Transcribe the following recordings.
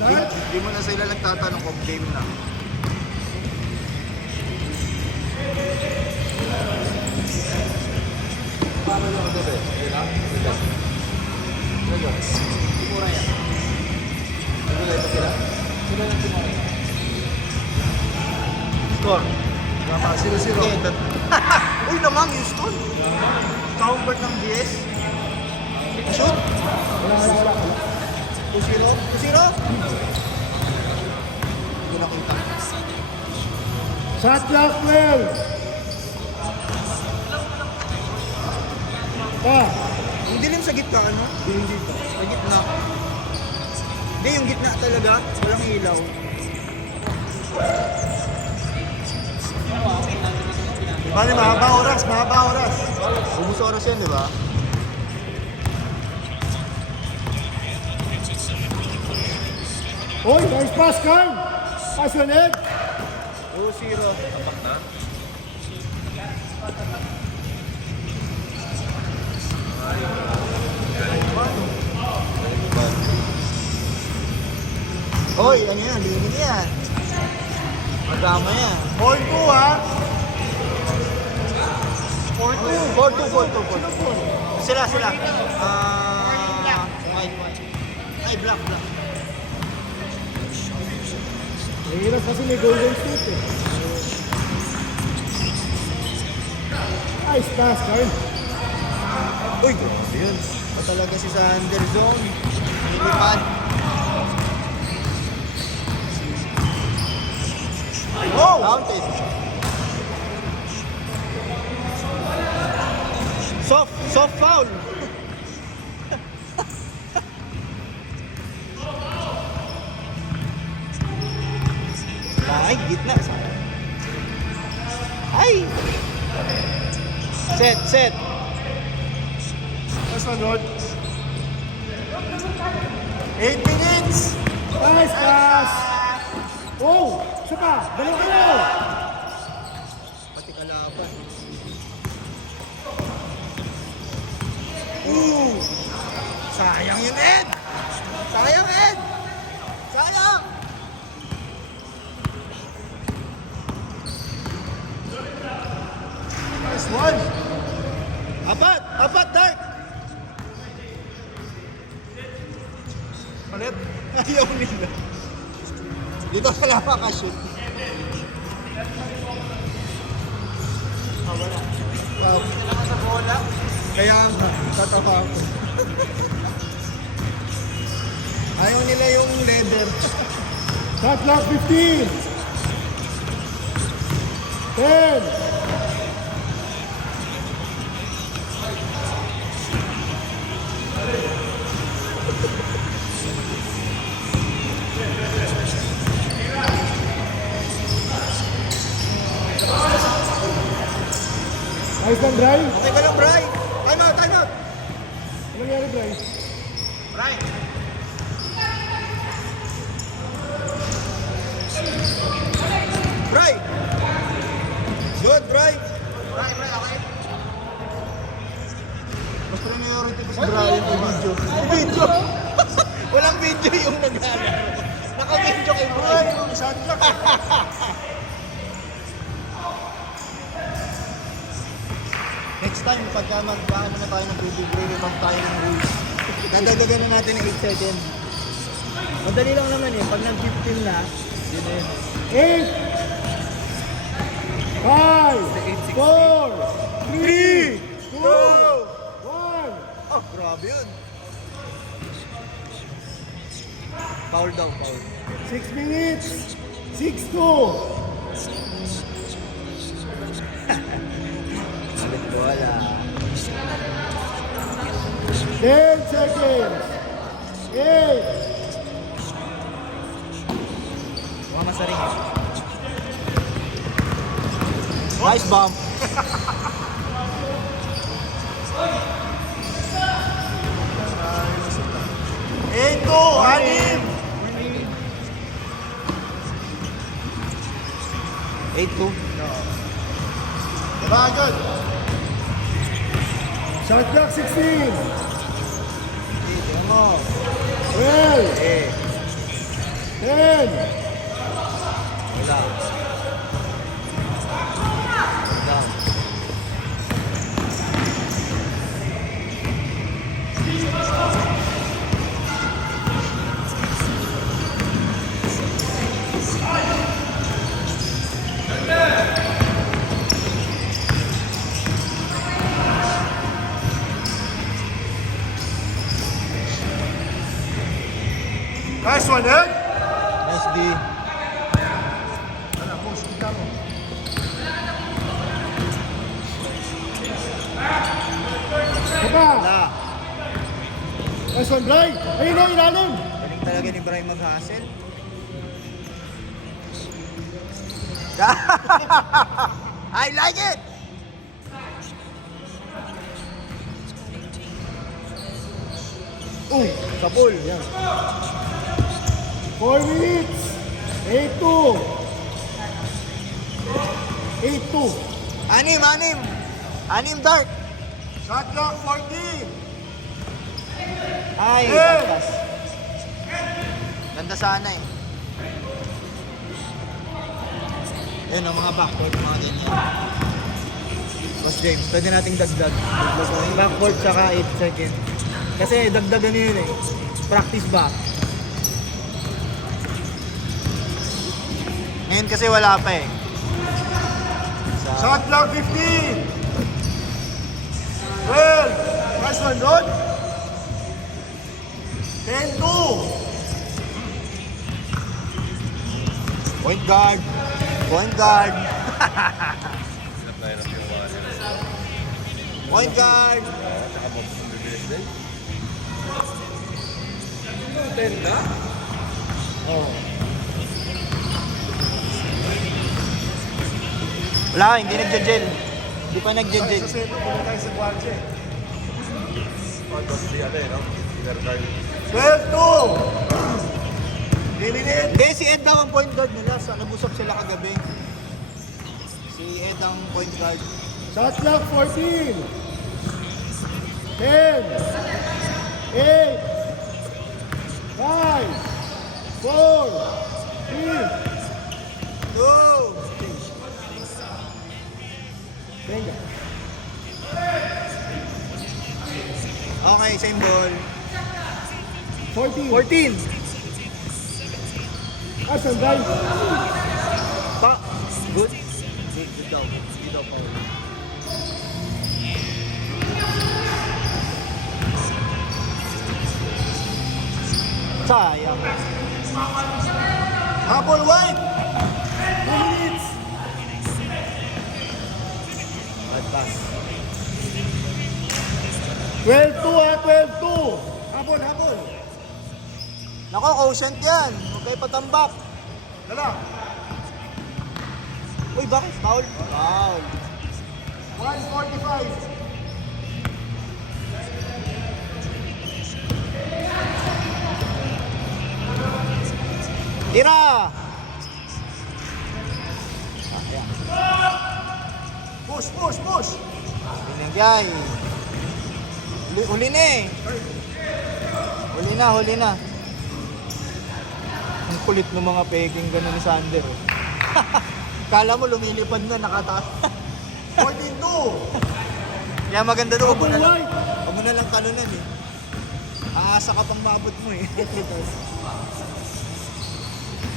Di mo na sila nagtatanong kung game na. Paano nyo ito ba? Sila? Timura yan. Sila ito sila? Sila ng Timura. Score? 0-0. Uy naman, Houston. Counter ng DS. Shoot. Wala. 2-0? 2-0? Hindi ko nakita. Shot clock 12. Yung dilim sa gitna, ano? Dilim dito. Sa gitna. Hindi, yung gitna talaga. Walang ilaw. Bali, mahaba oras. Ubus oras yan, di ba? Uy, nice pass, Carl. Pass on it. 2-0. Tapak na. Hoy, ano yan? Lingin yan. Magama yan. 4-2 ha. 4-2. Sila. White. Ay, black. Mahirap kasi may Golden State eh. Nice pass, Carl. Uy, yun. Ito talaga si Sander Zone. Nilipad. Oh! Counted. Soft foul. Ay, gitna. Ay! Set. Pass on, Rod. 8 minutes! Nice pass. Oh, isa pa. Dalawa. Pati kalaban. Sayang yun, Ed! Sayang! Nice one. Apat, Dark! Palit? Ayaw nila. Dito ka lang makashoot. Wala. Kailangan sa bola. Kaya nga, tatapa ako. Ayaw nila yung leather. Shot clock 15. 10. Nice lang, Bray. Okay ka lang, Bray. Time out. Ano nangyari, Bray? Bray. Bray. Good, Bray. Bray, okay. Mas priority ko si Brian kay video. Video? Walang video yung nag-aaral. Naka-video kay Brian. Shot clock. Next time, pagka mag-ano na tayo ng tubig, re-revamp tayo ng rules. Dadagdagan na natin ng 8 seconds. Madali lang naman eh. Pag nag-15 na, yun na yun. 8. 5. 4. 3. 2. 1. Oh, grabe yun. Foul daw, foul. 6 minutes. 6-2. Salit wala. 10 seconds. 8. Mga masaring eh. Nice bump. Ito, anim. 8-2. Diba agad? Shot clock 16. Tignan mo. 12. Eh. 10, Wala. Wala. nice one, eh? Nice D. Wala, push, kita mo. Baba, Wala. nice one, Bray. Ayun o, ilalim. Galing talaga ni Brian mag-hustle. I like it! Sa pool. Yan. 4 minutes. 8-2. 8-2. Anim dart. Shot clock 14. Ay, Yes! pass. Ganda sana eh. Yan ang mga backcourt, mga ganyan. Boss James, pwede nating dagdag. Backcourt tsaka 8 second. Kasi dagdagan yun eh. Practice back. Ngayon kasi wala pa eh. Shot clock 15. 12. Nice one, Rod. 10-2. Point guard. Point guard. Point guard. Oh. Wala, hindi nagja-gel. Hindi pa nagja-gel. Sa seto, pumunta tayo sa Guarche. 12-2. 3 minutes. Hindi, si Ed daw ang point guard nila. Nag-usap sila kagabi. Si Ed ang point guard. Shot clock 14. 10. 8. 5. 4. 3. Go! Venga. Okay, same ball. 14. 14. Asan, Bray? Pa. Good. Good daw. Good daw, Paul. Sayang. Apple white. 2 minutes. Bad pass. 12-2 ha, 12-2. Habol, habol. Nako, quotient yan. Huwag kayo patambak. Dala. Uy, bakit? Foul? Foul. 1:45. Tira! Ayan. Push, push, push. Binigay. Huli na eh. Huli na. Ang kulit ng mga peking gano'n ni Sander. Oh. Kala mo lumilipad na, nakataas. 14-2. Kaya maganda doon, Apple white. huwag mo na lang talunan eh. Aasa ka pang maabot mo eh.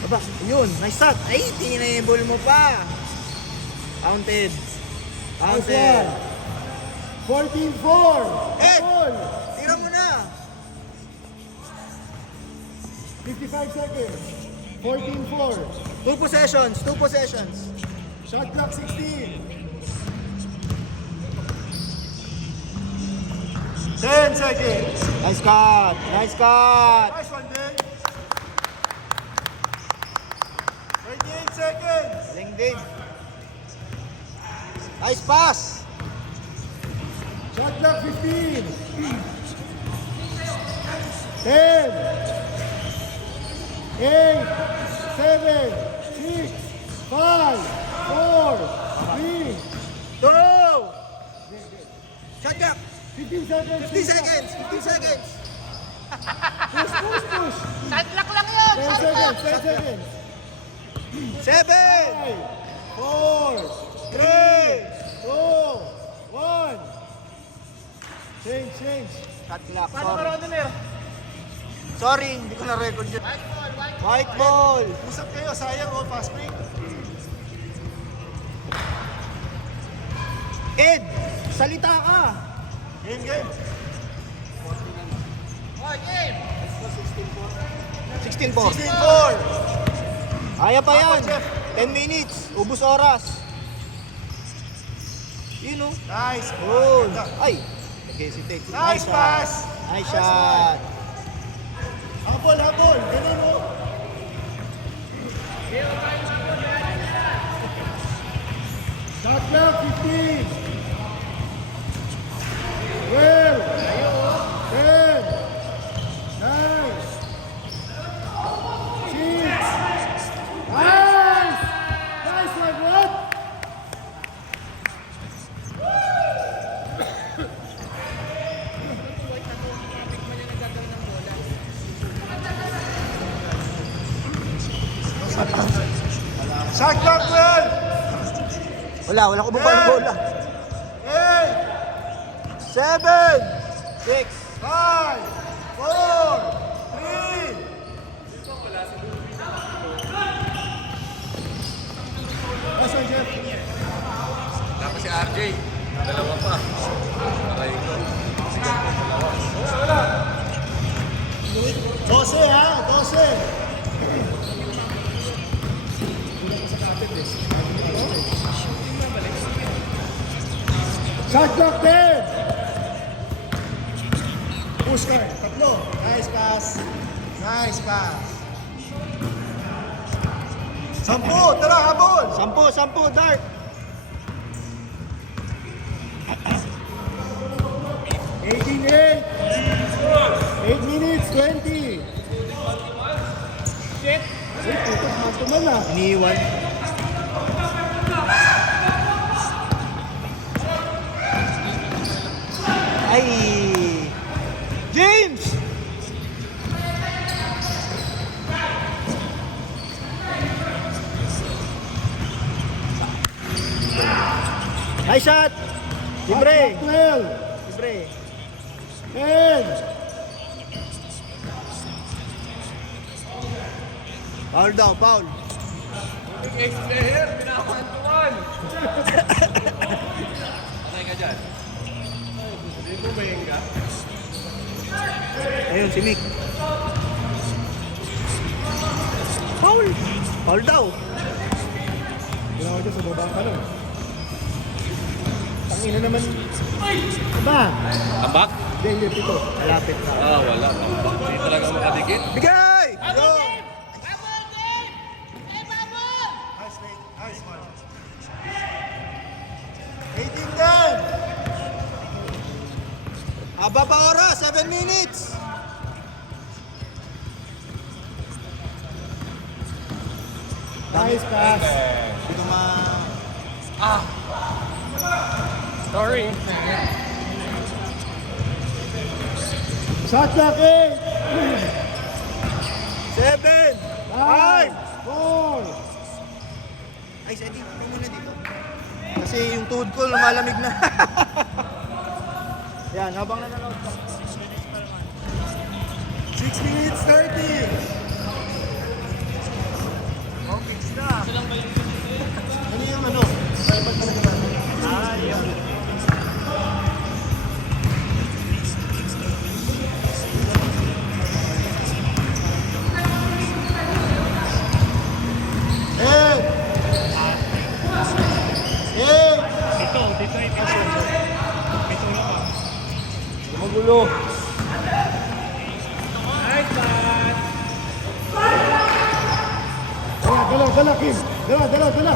Aba, yun, nice shot. Ay, tinable mo pa. Counted. Nice Counted. one. 14-4. Eh! Apple. Tira mo na. 55 seconds. 14-4. Two possessions. Shot clock 16. 10 seconds. Nice cut. Nice one, Dave. 28 seconds. Galing din. Nice pass. Shot clock 15. 10. 8. 7. 6. 5. 4. 3. Go! Shot clock. 15 seconds. 15 seconds. Push, push, push. Shot clock lang yun! seconds, 10 seconds. 7, 5, 4, 3, 2, 1. Change. shot clock. Sorry, hindi ko na-record yun. White ball. Usap kayo, sayang o, fast break. Ed, salita ka. Game. 16-4. 16-4. Kaya pa yan. Ako, Jeff. 10 minutes. Ubus oras. Yun o. Nice. Oh. Ay. Nag-hesitate. Nice pass. Nice shot. Habol. Ganun o. Shot clock, 15. 12. 10. 9. 6. Nice! Nice one, what? Shot clock, 12. Wala ko bang bola. 8. 7, 6. 5, 4, 3. Nasaan, Jeff? Tapos si RJ, dalawa pa. Aray ko. 12 ha, 12. Shot clock 10. Push ka, tatlo. Nice pass. 10, tara, habol. 10, Dart. 18-8. 8 minutes, 20. Shit. Putos, matumal na. Iniwan. Ay! James! Nice shot! Libre! 12. Libre! 10. Foul daw, foul! Ex-player, pinakamantuan. Patay ka dyan. Hindi mo mahinga. Ayun, si Mick. Foul! Foul daw! Ginawa dyan sa baba ka lang. Tangina naman. Ba? Tambak? Hindi, pito. Malapit na. Wala. Tambak. Hindi talaga makadikit. Bigay! Yo! Nice, mate. Nice one. 18-10. Haba pa oras, 7 minutes! Nice pass. Dito ma... Sorry. Shot clock 8. 7! 5, 4. Ay, Sedi, ito muna dito. Kasi yung tuhod ko lumalamig na. Yan, habang nanonood ka. 6 minutes, 30. Oh, fix na. Ano yung ano? Dapat talaga natin. Yun. Magulo. Dala, Kim. Dala.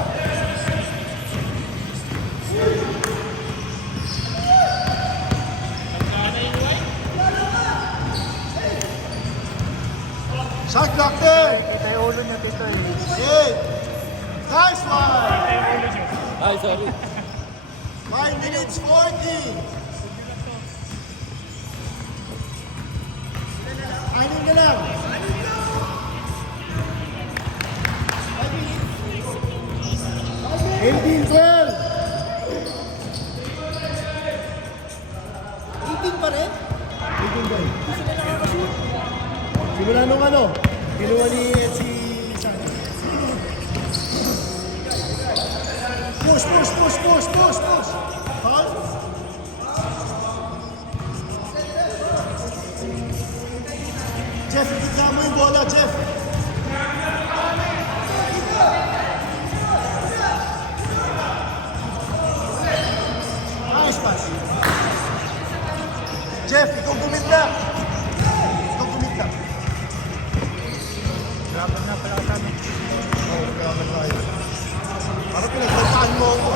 Shot clock 10. Kita yung ulo niya, Tito. 8. Nice one. Ay, sorry. 9 minutes, 40. Anin ka lang. 18-12. 18 pa rin? 18-12. Gusto nila nakakashoot. Simula nung ano, kinuha ni si Sana. Push, push, push, push, push, push. Foul? Jeff, ikita mo yung bola, Jeff. Nice pass. Jeff, ikaw gumita. Ikaw gumita. Grabe na pala kami. Oo, grabe tayo. Parang pinagsaltaan mo ako.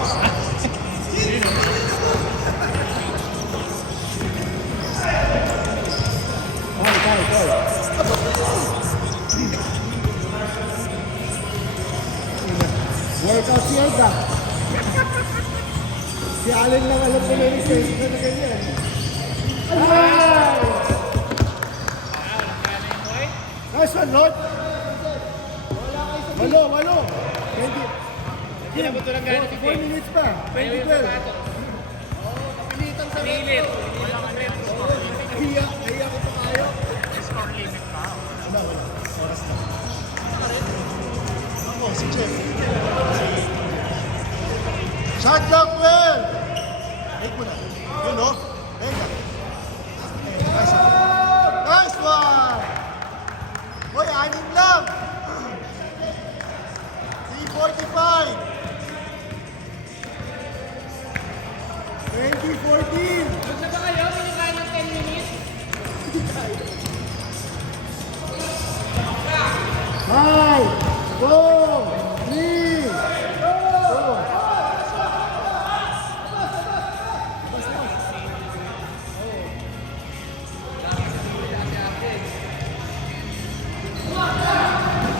Workout si Edda. Si Allen lang alam ko na yung sense na ganyan. Ay! Nice one, Lord. Walo. 20. Hindi na ba ito lang gano'n si 4 minutes pa. 20-12. Pilitan sa pilit. Nahiya ko pa kayo. Score limit pa. Wala. Oras na. Ako, si Jeff. Shot clock, well! Wait mo na. Yun, no? Venga. Nice one. Nice one! Hoy, 6 lang! 3:45. 20-14. Huwag na ba kayo? Pinakain ng 10 minutes? 5, 4, 3, 2.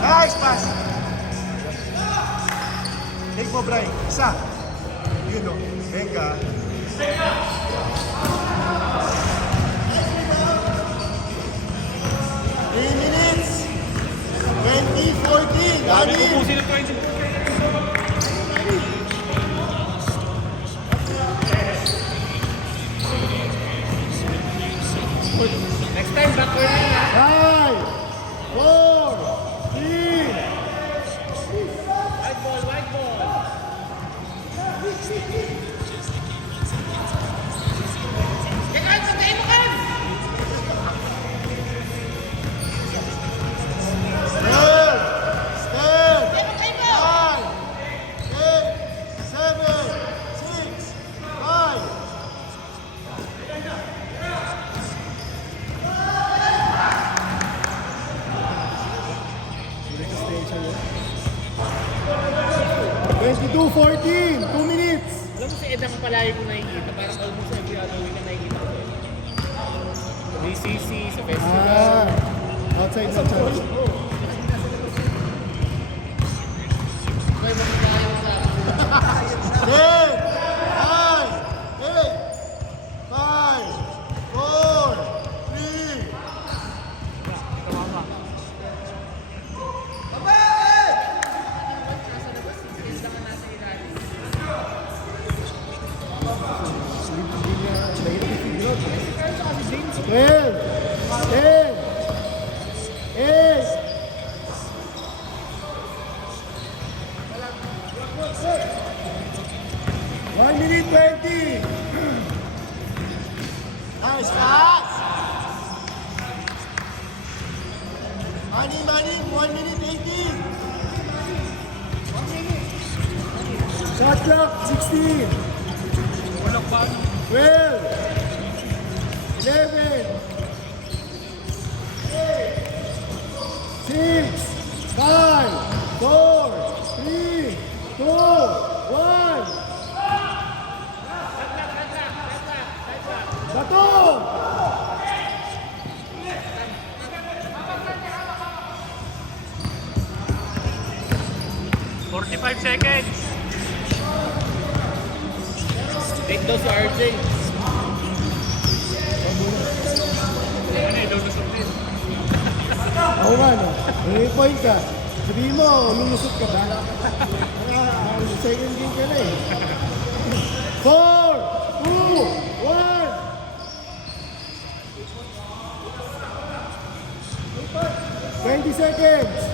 Nice pass. Take mo, Bray. Isa. Yun o. Venga. Three minutes. 20-14. Sabi ko Dani. po sila 20. Next time, backward na yun, ha? 5, 4, 3. White ball, white ball. Tekan, patayin mo kan! 22-14, 2 minutes. Alam mo si Edang palayo ko nakikita, parang almost every other week na nakikita ko. DCC, sa festival. Outside na church. May mga tayo sa 10, 9, 8, 5, 4, 3. Well, 10, 8. One minute 20. Nice pass. Money, 1 minute 18. Shot clock, 16. 12. 11. 6, 5, 4, 3, 2, 1. Bato! 45 seconds. Take daw si RJ. Ano yung daw na submit? Ako nga, no? May point ka. Sabihin mo, lulusot ka ba? Second game ka na eh. 4, 2, 1. 20 seconds.